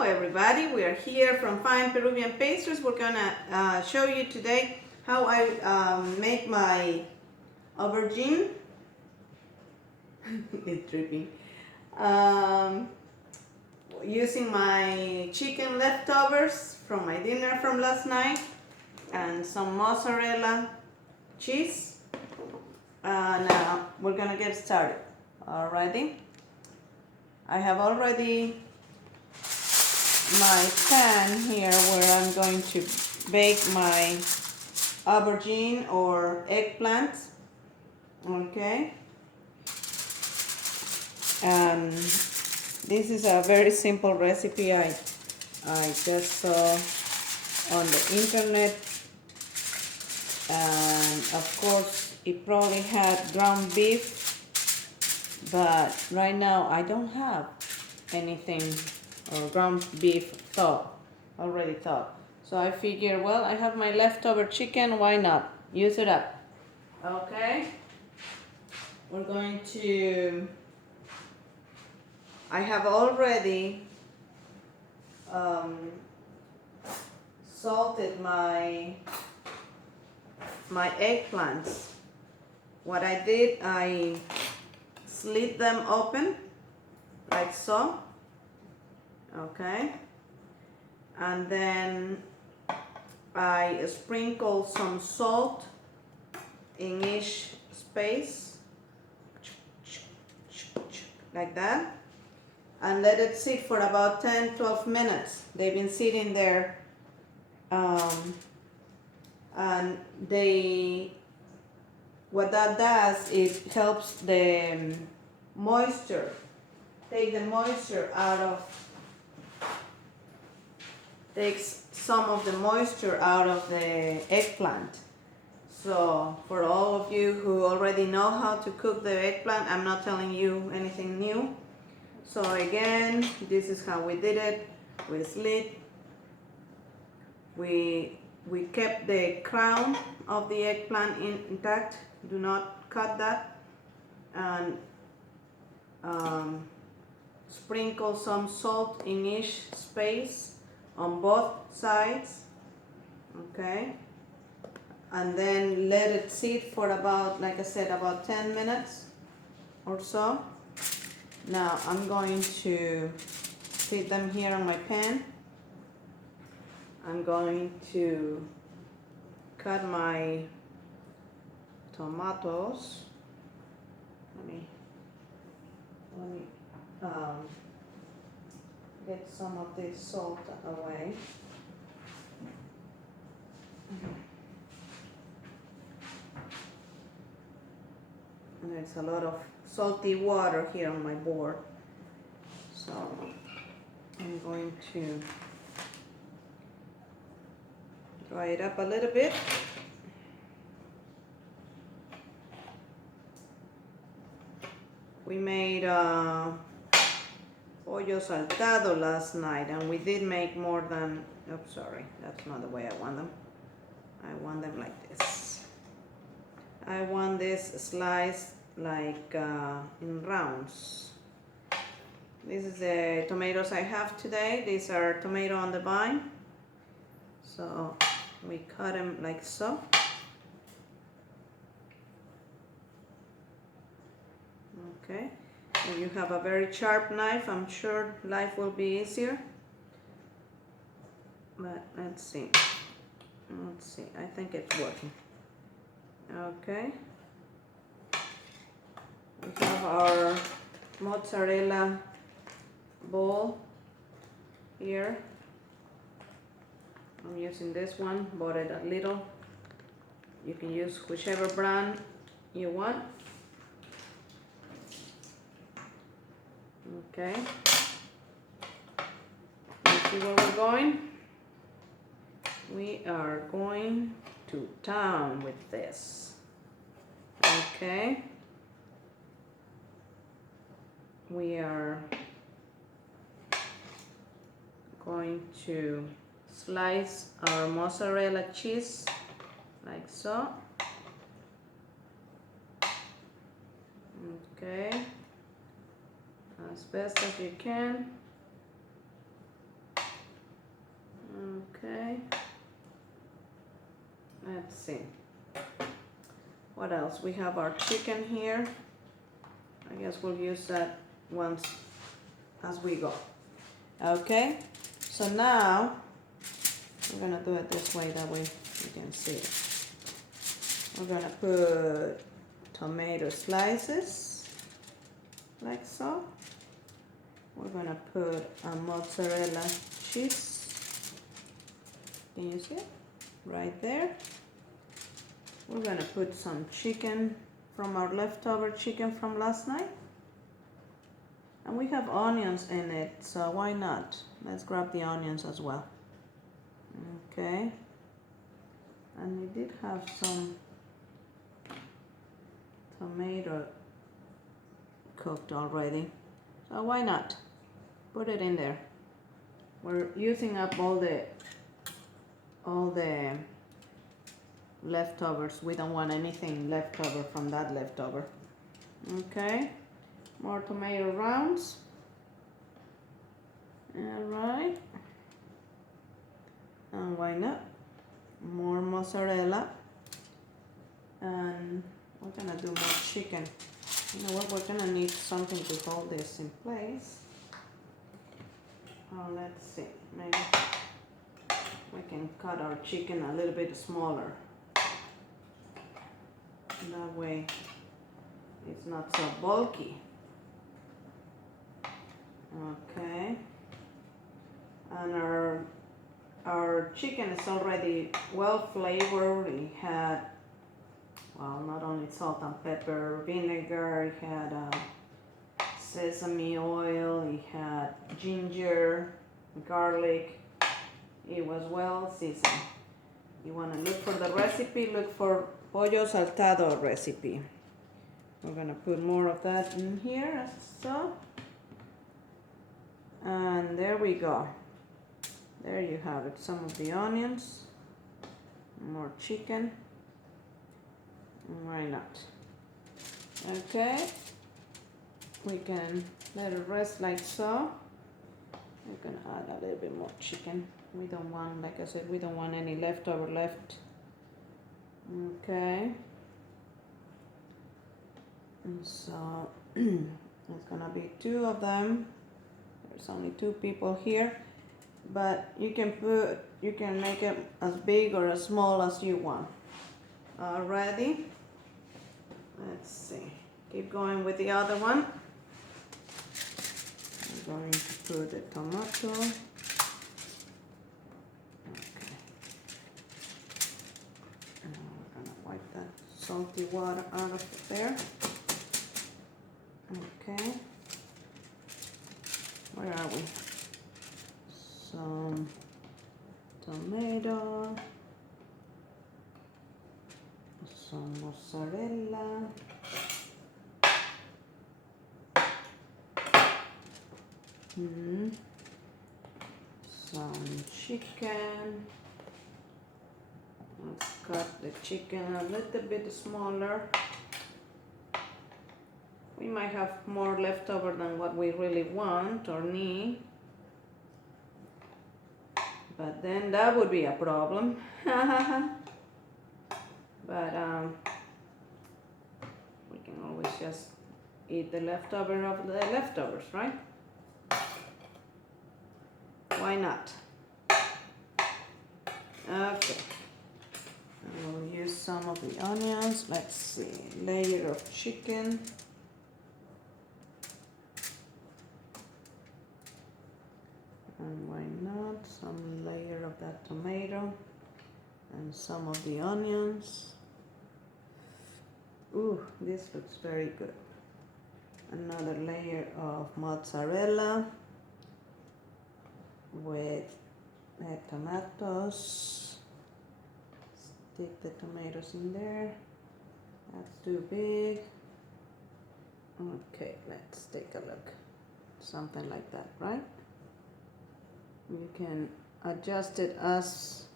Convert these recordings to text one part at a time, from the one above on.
Hello everybody, we are here from Fine Peruvian Pastries. We're gonna show you today how I make my aubergine. It's dripping. Using my chicken leftovers from my dinner from last night and some mozzarella cheese. Now we're gonna get started. Alrighty. I have already my pan here where I'm going to bake my aubergine or eggplant. Okay, and this is a very simple recipe I just saw on the internet, and of course it probably had ground beef, but right now I don't have anything or ground beef already thawed. So I figure, well, I have my leftover chicken, why not? Use it up. Okay. We're going to, I have already salted my eggplants. What I did, I slit them open like so. Okay, and then I sprinkle some salt in each space like that, and let it sit for about 10-12 minutes. They've been sitting there, and what that does, it helps the moisture, take the moisture out of, takes some of the moisture out of the eggplant. So for all of you who already know how to cook the eggplant, I'm not telling you anything new. So again, this is how we did it. We slit, we kept the crown of the eggplant intact, do not cut that, and sprinkle some salt in each space on both sides. Okay, and then let it sit for about, like I said, about 10 minutes or so. Now I'm going to put them here on my pan. I'm going to cut my tomatoes. Let me get some of this salt away. And there's a lot of salty water here on my board, so I'm going to dry it up a little bit. We made pollo saltado last night, and we did make more than, oops, sorry, that's not the way I want them. I want them like this. I want this sliced like in rounds. This is the tomatoes I have today. These are tomato on the vine. So we cut them like so. Okay, if you have a very sharp knife, I'm sure life will be easier. But let's see. I think it's working. Okay, we have our mozzarella ball here. I'm using this one, bought it a little. You can use whichever brand you want. Okay, let's see where we're going. We are going to town with this. Okay, we are going to slice our mozzarella cheese like so. Okay, as best as you can. let's see. What else? We have our chicken here. I guess we'll use that once as we go. Okay, so now we're gonna do it this way, that way you can see it. We're gonna put tomato slices, like so. We're gonna put a mozzarella cheese. Can you see it? Right there. We're gonna put some chicken from our leftover chicken from last night. And we have onions in it, so why not? Let's grab the onions as well. Okay. And we did have some tomato cooked already, so why not? Put it in there. We're using up all the leftovers. We don't want anything left over from that leftover. Okay, more tomato rounds. All right, and why not? More mozzarella, and we're gonna do more chicken. You know what? We're gonna need something to hold this in place. Oh, let's see. Maybe we can cut our chicken a little bit smaller. That way it's not so bulky. Okay. And our chicken is already well flavored. It had, well, not only salt and pepper, vinegar, it had sesame oil, it had ginger, garlic. It was well seasoned. You want to look for the recipe, look for pollo saltado recipe. We're going to put more of that in here, as so. And there we go. There you have it. Some of the onions, more chicken. Why not? Okay. We can let it rest like so. We're gonna add a little bit more chicken. We don't want, like I said, we don't want any leftover left. Okay. And so it's gonna be 2 of them. There's only 2 people here, but you can make it as big or as small as you want. Already. Let's see. Keep going with the other one. I'm going to put the tomato. Okay. Now we're gonna wipe that salty water out of there. Okay. Where are we? Some tomato, some mozzarella, some chicken. Let's cut the chicken a little bit smaller. We might have more leftover than what we really want or need, but then that would be a problem. But we can always just eat the leftover of the leftovers, right? Why not? Okay. And we'll use some of the onions. Let's see, layer of chicken. And why not some layer of that tomato and some of the onions. Ooh, this looks very good. Another layer of mozzarella with the tomatoes. Stick the tomatoes in there. That's too big. Okay, let's take a look. Something like that, right? You can adjust it as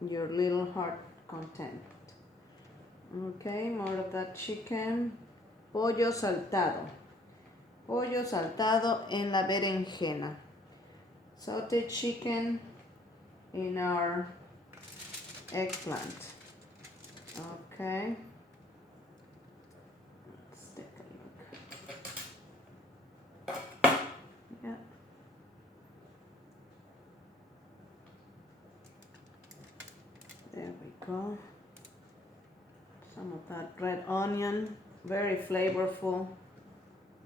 your little heart content. Okay, more of that chicken. Pollo saltado. Pollo saltado en la berenjena. Sauteed chicken in our eggplant. Okay. Let's take a look. Yeah. There we go. Some of that red onion, very flavorful.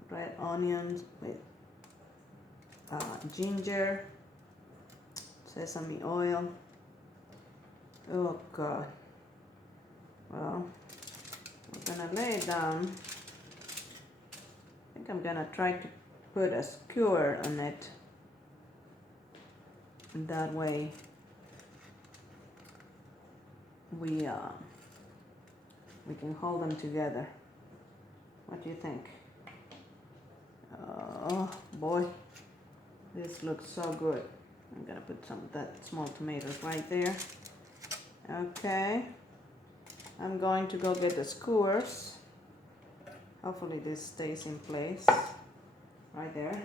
Red onions with ginger, sesame oil. Oh God. Well, I'm gonna lay it down. I think I'm gonna try to put a skewer on it. And that way we can hold them together. What do you think? Oh boy, this looks so good. I'm gonna put some of that small tomatoes right there. Okay, I'm going to go get the skewers. Hopefully this stays in place right there.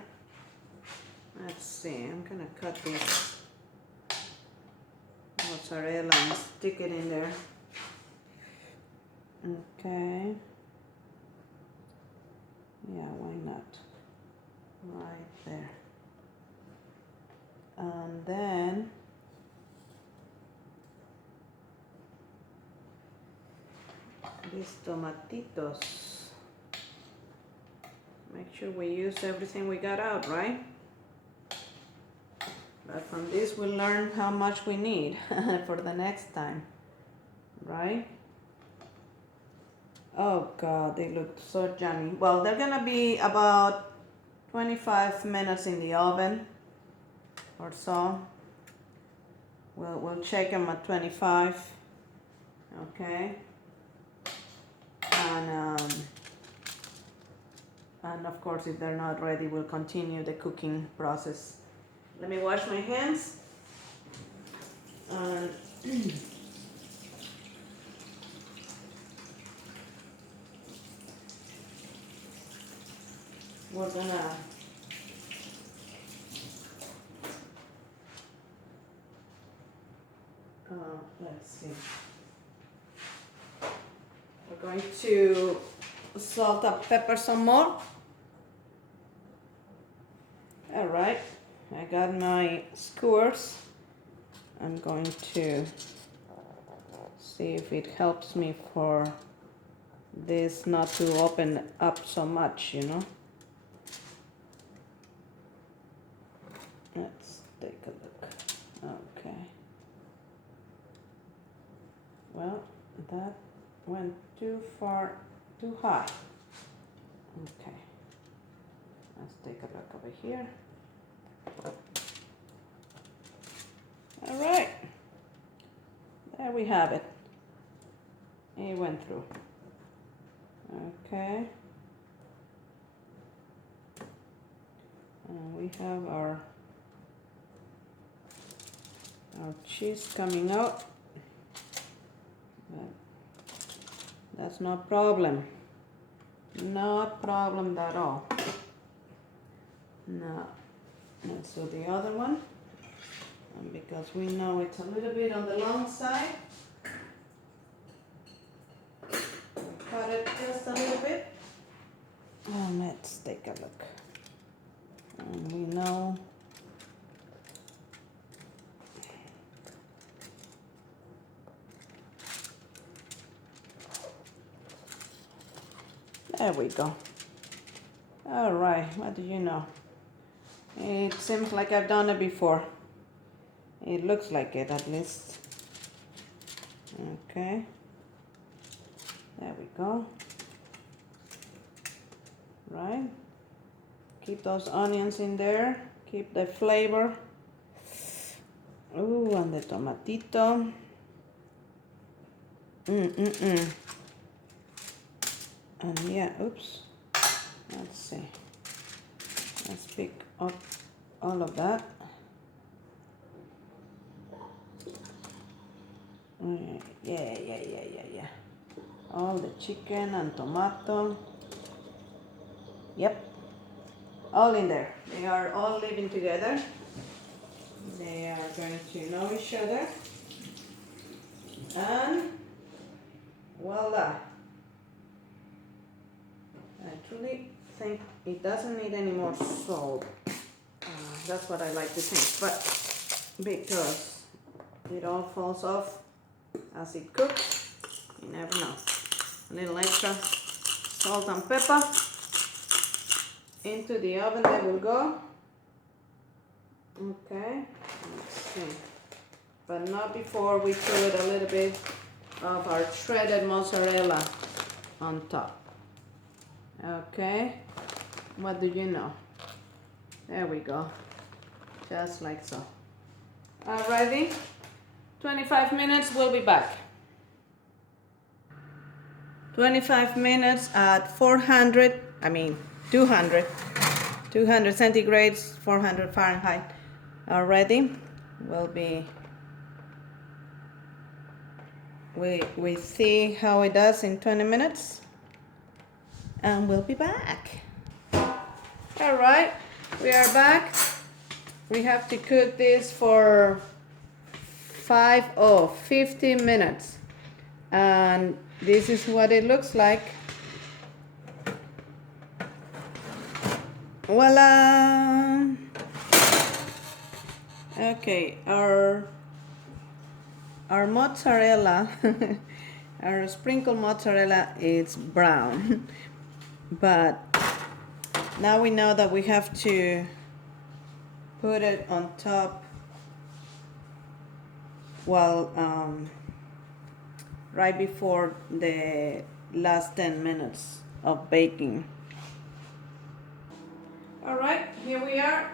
Let's see, I'm gonna cut this mozzarella and stick it in there. Okay. Yeah, why not? Right there. And then these tomatitos. Make sure we use everything we got out, right? But from this we'll learn how much we need for the next time, right? Oh God, they look so yummy. Well, they're gonna be about 25 minutes in the oven or so. We'll check them at 25. Okay. And of course, if they're not ready, we'll continue the cooking process. Let me wash my hands. And we're gonna let's see. We're going to salt and pepper some more. All right, I got my skewers. I'm going to see if it helps me for this not to open up so much, you know. Let's take a look. Okay. Well, that went too far, too high. Okay. Let's take a look over here. All right. There we have it. It went through. Okay. And we have our cheese coming out. But that's no problem. No problem at all. Now, let's do the other one. And because we know it's a little bit on the long side, cut it just a little bit. And let's take a look. And we know there we go. All right, what do you know? It seems like I've done it before. It looks like it at least. Okay. There we go. Right. Keep those onions in there. Keep the flavor. Ooh, and the tomatito. And yeah, oops. Let's see. Let's pick up all of that. Yeah. All the chicken and tomato. Yep. All in there. They are all living together. They are going to know each other. And voila. I truly think it doesn't need any more salt. That's what I like to think, but because it all falls off as it cooks, you never know. A little extra salt and pepper. Into the oven they will go. Okay, let's see. But not before we put a little bit of our shredded mozzarella on top. Okay, what do you know? There we go, just like so. Alrighty, 25 minutes, we'll be back. 25 minutes at 200 centigrades, 400 Fahrenheit. Already, we'll be, we see how it does in 20 minutes, and we'll be back. All right, we are back. We have to cook this for 50 minutes, and this is what it looks like. Voila! Okay, our mozzarella, our sprinkled mozzarella is brown, but now we know that we have to put it on top while right before the last 10 minutes of baking. All right, here we are.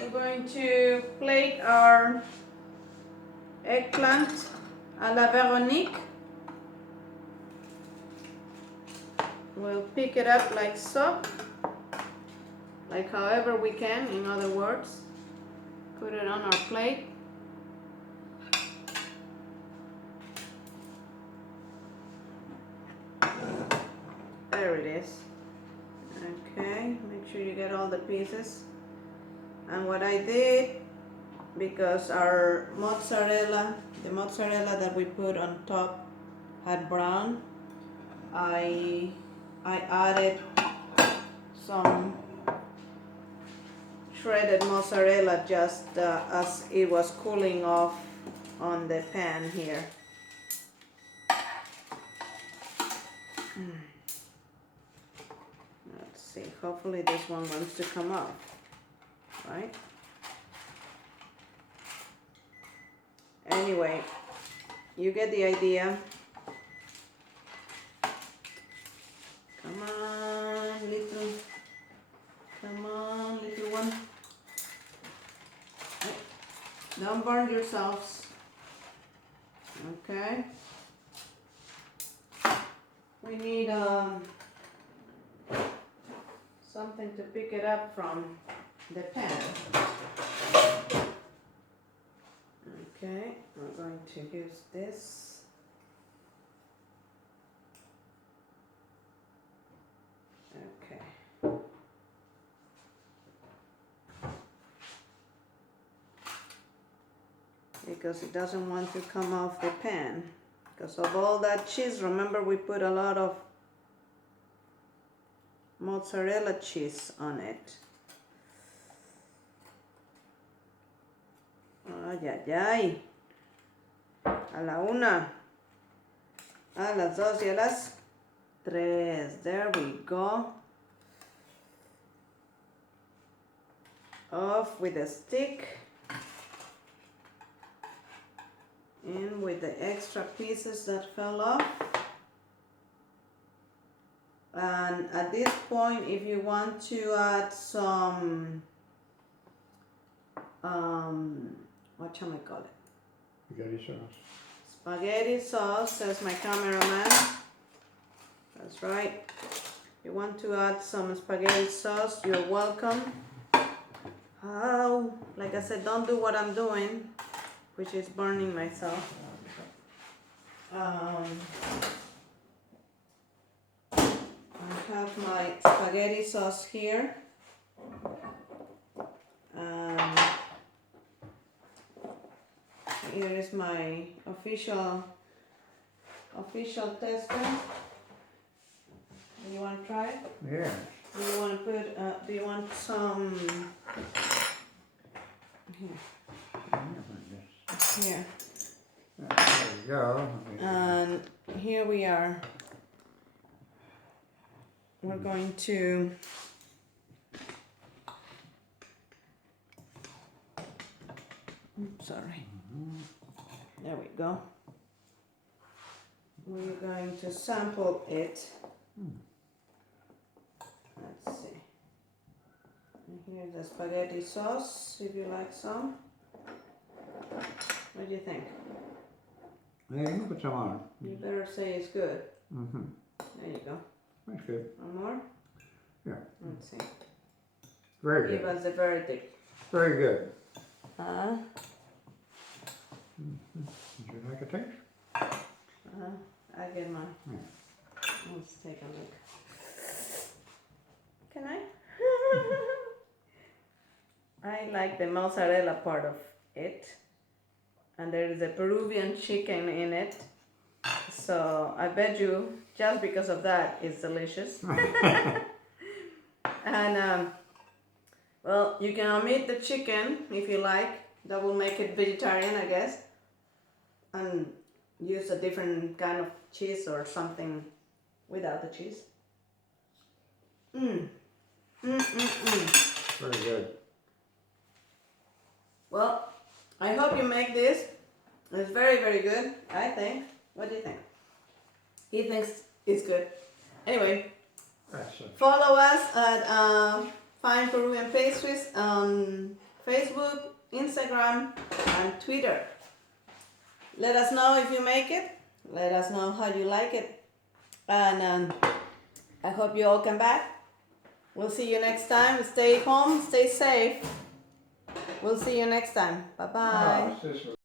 We're going to plate our eggplant à la Véronique. We'll pick it up like so, like however we can, in other words. Put it on our plate. There it is. Okay, make sure you get all the pieces. And what I did, because our mozzarella, the mozzarella that we put on top had brown, I added some shredded mozzarella just as it was cooling off on the pan here. Let's see, hopefully this one wants to come off, right? Anyway, you get the idea. Come on, little one. Hey, don't burn yourselves. Okay. We need something to pick it up from the pan. Okay, we're going to use this. Okay. Because it doesn't want to come off the pan. Because of all that cheese, remember we put a lot of mozzarella cheese on it. Ay, ay, ay. A la una, a las dos y a las tres. There we go. Off with the stick. In with the extra pieces that fell off. And at this point, if you want to add some whatchamacallit? Spaghetti sauce. Spaghetti sauce, says my cameraman. That's right. If you want to add some spaghetti sauce, you're welcome. Oh, like I said, don't do what I'm doing, which is burning myself. I have my spaghetti sauce here. Here is my official official tester. Do you want to try it? Yeah. Do you want to put? Do you want some? Here. Here. There we go. And here we are. We're going to sorry. There we go. We're going to sample it. Let's see. And here's the spaghetti sauce, if you like some. What do you think? Yeah, you can put some on. You better say it's good. Mm-hmm. There you go. That's good. One more? Yeah. Let's see. Very Give good. us the verdict. Very good. Uh-huh. Would you like a taste? I get mine. Yeah. Let's take a look. Can I? I like the mozzarella part of it. And there is a Peruvian chicken in it. So I bet you, just because of that, it's delicious. And, well, you can omit the chicken if you like. That will make it vegetarian, I guess. And use a different kind of cheese or something without the cheese. Very good. Well, I hope you make this. It's very, very good, I think. What do you think? He thinks it's good. Anyway, Excellent. follow us at Fine Peruvian Pastries on Facebook, Instagram, and Twitter. Let us know if you make it. Let us know how you like it. And I hope you all come back. We'll see you next time. Stay home, stay safe. We'll see you next time. Bye-bye. This was